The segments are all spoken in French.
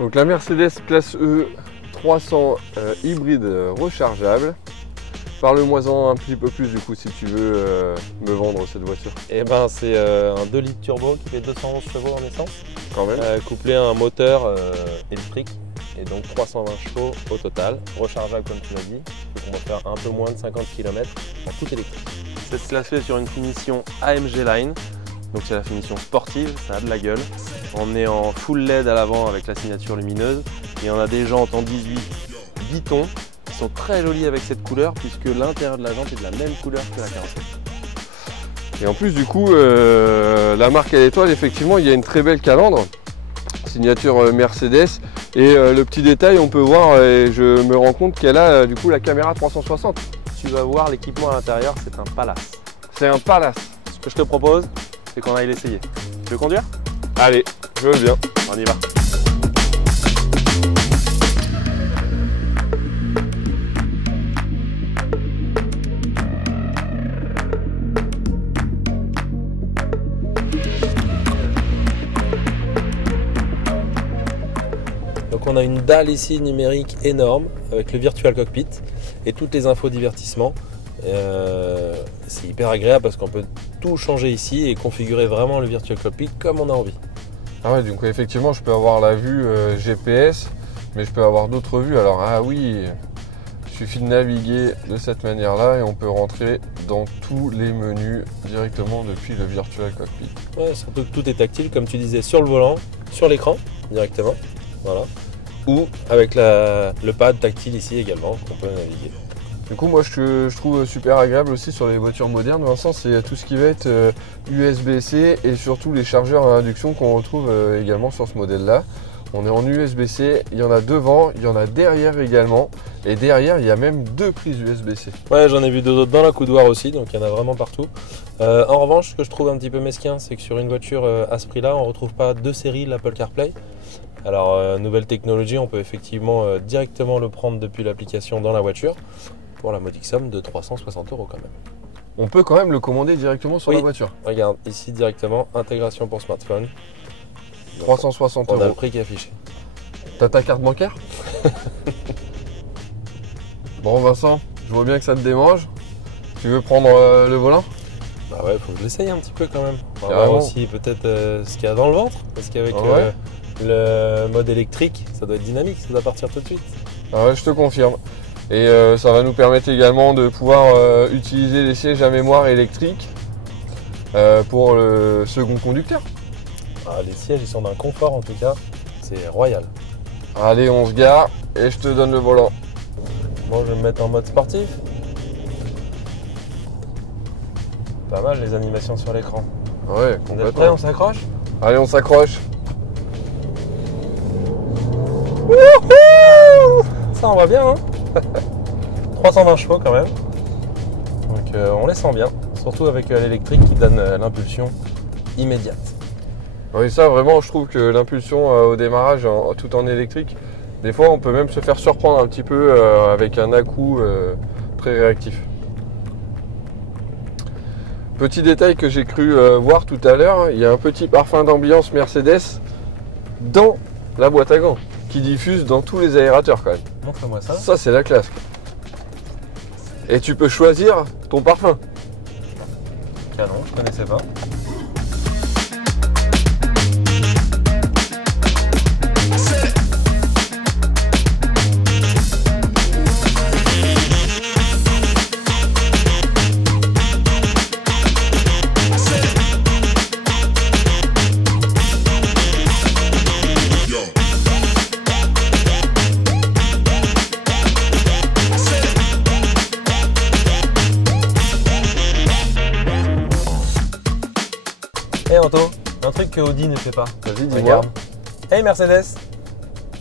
Donc la Mercedes classe E 300 hybride rechargeable. Parle-moi-en un petit peu plus du coup si tu veux me vendre cette voiture. Et ben c'est un 2 litres turbo qui fait 211 chevaux en essence, Quand même. couplé à un moteur électrique et donc 320 chevaux au total, rechargeable comme tu l'as dit, donc on va faire un peu moins de 50 km en tout électrique. C'est classé sur une finition AMG Line, donc c'est la finition sportive, ça a de la gueule. On est en full LED à l'avant avec la signature lumineuse et on a des jantes en 18 Biton qui sont très jolies avec cette couleur puisque l'intérieur de la jante est de la même couleur que la carrosserie. Et en plus du coup la marque à l'étoile, effectivement il y a une très belle calandre, signature Mercedes, et le petit détail on peut voir et je me rends compte qu'elle a du coup la caméra 360. Tu vas voir l'équipement à l'intérieur, c'est un Palace. C'est un Palace. Ce que je te propose, c'est qu'on aille l'essayer. Tu veux conduire? Allez, je veux bien. On y va. Donc on a une dalle ici numérique énorme avec le Virtual Cockpit et toutes les infos divertissement. C'est hyper agréable parce qu'on peut tout changer ici et configurer vraiment le Virtual Cockpit comme on a envie. Ah ouais, donc effectivement je peux avoir la vue GPS, mais je peux avoir d'autres vues. Alors ah oui, il suffit de naviguer de cette manière-là et on peut rentrer dans tous les menus directement depuis le Virtual Cockpit. Ouais, surtout que tout est tactile comme tu disais sur le volant, sur l'écran directement, voilà. Ou avec le pad tactile ici également qu'on peut naviguer. Du coup, moi, je trouve super agréable aussi sur les voitures modernes, Vincent, c'est tout ce qui va être USB-C et surtout les chargeurs à induction qu'on retrouve également sur ce modèle-là. On est en USB-C, il y en a devant, il y en a derrière également, et derrière, il y a même 2 prises USB-C. Ouais, j'en ai vu 2 autres dans la coudoir aussi, donc il y en a vraiment partout. En revanche, ce que je trouve un petit peu mesquin, c'est que sur une voiture à ce prix-là, on ne retrouve pas 2 séries l'Apple CarPlay. Alors, nouvelle technologie, on peut effectivement directement le prendre depuis l'application dans la voiture, pour la modique somme de 360 € quand même. On peut quand même le commander directement sur la voiture. Regarde, ici directement, intégration pour smartphone. 360 €. On a le prix qui est affiché. T'as ta carte bancaire? Bon Vincent, je vois bien que ça te démange. Tu veux prendre le volant? Bah ouais, faut que je l'essaye un petit peu quand même. On va Carrément. voir aussi peut-être ce qu'il y a dans le ventre. Parce qu'avec Ouais. le mode électrique, ça doit être dynamique, ça doit partir tout de suite. Ah ouais, je te confirme. Et ça va nous permettre également de pouvoir utiliser les sièges à mémoire électrique pour le second conducteur. Ah, les sièges, ils sont d'un confort en tout cas. C'est royal. Allez, on se gare et je te donne le volant. Bon, je vais me mettre en mode sportif. Pas mal les animations sur l'écran. Ouais, Vous êtes prêts, complètement. on s'accroche? Allez, on s'accroche. Ça, on va bien, hein. 320 chevaux quand même. Donc on les sent bien. Surtout avec l'électrique qui donne l'impulsion immédiate. Oui, ça vraiment, je trouve que l'impulsion au démarrage tout en électrique, des fois on peut même se faire surprendre un petit peu avec un à-coup très réactif. Petit détail que j'ai cru voir tout à l'heure, il y a un petit parfum d'ambiance Mercedes dans la boîte à gants qui diffuse dans tous les aérateurs quand même. Montre-moi ça. Ça c'est la classe. Et tu peux choisir ton parfum. Canon, je connaissais pas. Hey Anto, un truc que Audi ne fait pas. Vas-y, dis-moi. Regarde. Hey Mercedes,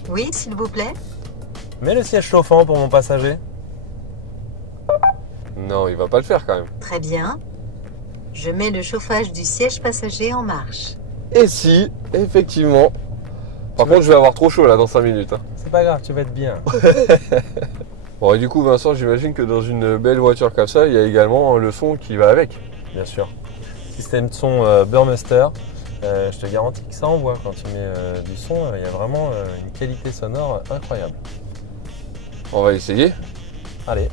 Oui, s'il vous plaît. mets le siège chauffant pour mon passager. Non, il va pas le faire quand même. Très bien. Je mets le chauffage du siège passager en marche. Et si, effectivement. Par contre, je vais avoir trop chaud là dans 5 minutes. Hein. C'est pas grave, tu vas être bien. Bon, et du coup, Vincent, j'imagine que dans une belle voiture comme ça, il y a également le son qui va avec. Bien sûr. Système de son Burmester Je te garantis que ça envoie quand tu mets du son, il y a vraiment une qualité sonore incroyable. On va essayer. Allez.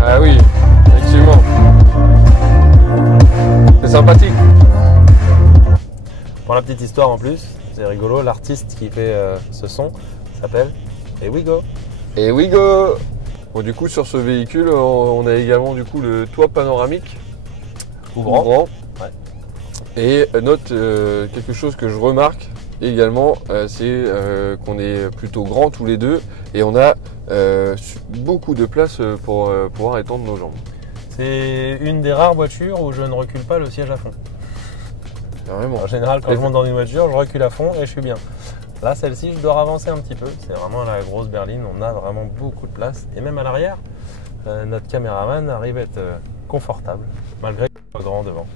Ah oui, effectivement. C'est sympathique. Pour la petite histoire en plus, c'est rigolo, l'artiste qui fait ce son s'appelle Here We Go. Et we go. Bon, du coup, sur ce véhicule, on a également du coup le toit panoramique ouvrant. Ouais. Et note quelque chose que je remarque également, c'est qu'on est plutôt grands tous les deux et on a beaucoup de place pour pouvoir étendre nos jambes. C'est une des rares voitures où je ne recule pas le siège à fond. Vraiment. En général, quand je monte dans une voiture, je recule à fond et je suis bien. Là, celle-ci, je dois avancer un petit peu. C'est vraiment la grosse berline. On a vraiment beaucoup de place. Et même à l'arrière, notre caméraman arrive à être confortable, malgré qu'il soit grand devant.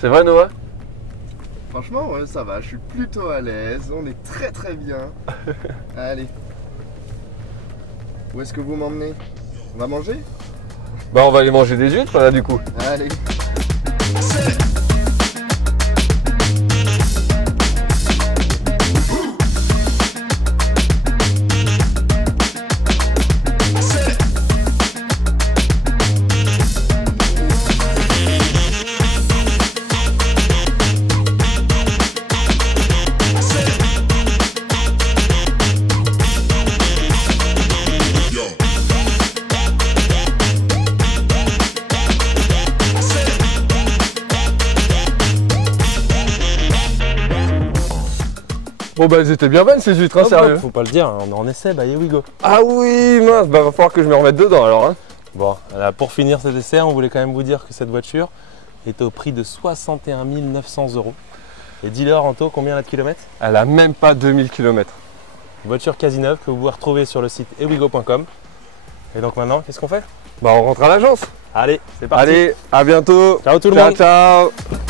C'est vrai, Noah? Franchement, ouais, ça va, je suis plutôt à l'aise, on est très bien. Allez. Où est-ce que vous m'emmenez? On va manger? Bah, on va aller manger des huîtres là, du coup. Allez. Bon bah elles étaient bien bonnes ces huîtres, hein, sérieux. Faut pas le dire, on est en essai, bah here we go. Ah oui, mince, bah va falloir que je me remette dedans alors. Hein. Bon, là, pour finir cet essai, on voulait quand même vous dire que cette voiture est au prix de 61 900 €. Et dis-leur, Anto, combien elle a de kilomètres? Elle a même pas 2000 km. Une voiture quasi neuve que vous pouvez retrouver sur le site herewego.com. Et donc maintenant, qu'est-ce qu'on fait? Bah on rentre à l'agence. Allez, c'est parti. Allez, à bientôt. Ciao tout le Ciao, monde. ciao.